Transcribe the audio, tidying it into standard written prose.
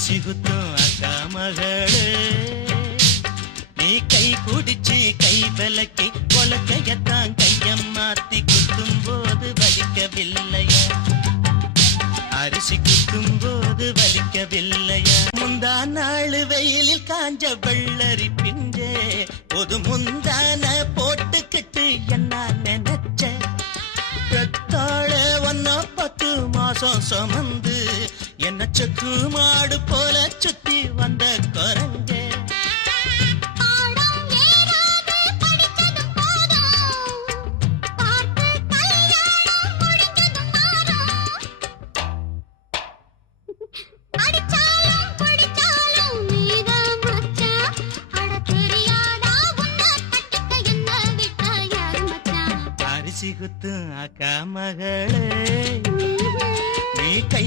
அரிசி குத்தும் அக்கா மகளே நீ கை குடிச்சு கை விலக்கி கொலக்கையத்தான் கையம் மாத்தி குத்தும் போது வலிக்கவில்லையா அரிசி குத்தும் போது வலிக்கவில்லையா முந்தா நாள் வெயிலில் காஞ்ச வெள்ளரி பிஞ்சே பொது முந்தான போட்டுக்கிட்டு என்ன நினைச்ச பெத்தாழ ஒன்ன 10 மாசம் சுமந்து என்ன செக்கு மாடு போல சுத்தி வந்த குரங்கே அரிசி குத்தும் அக்கா மகளே நீ கை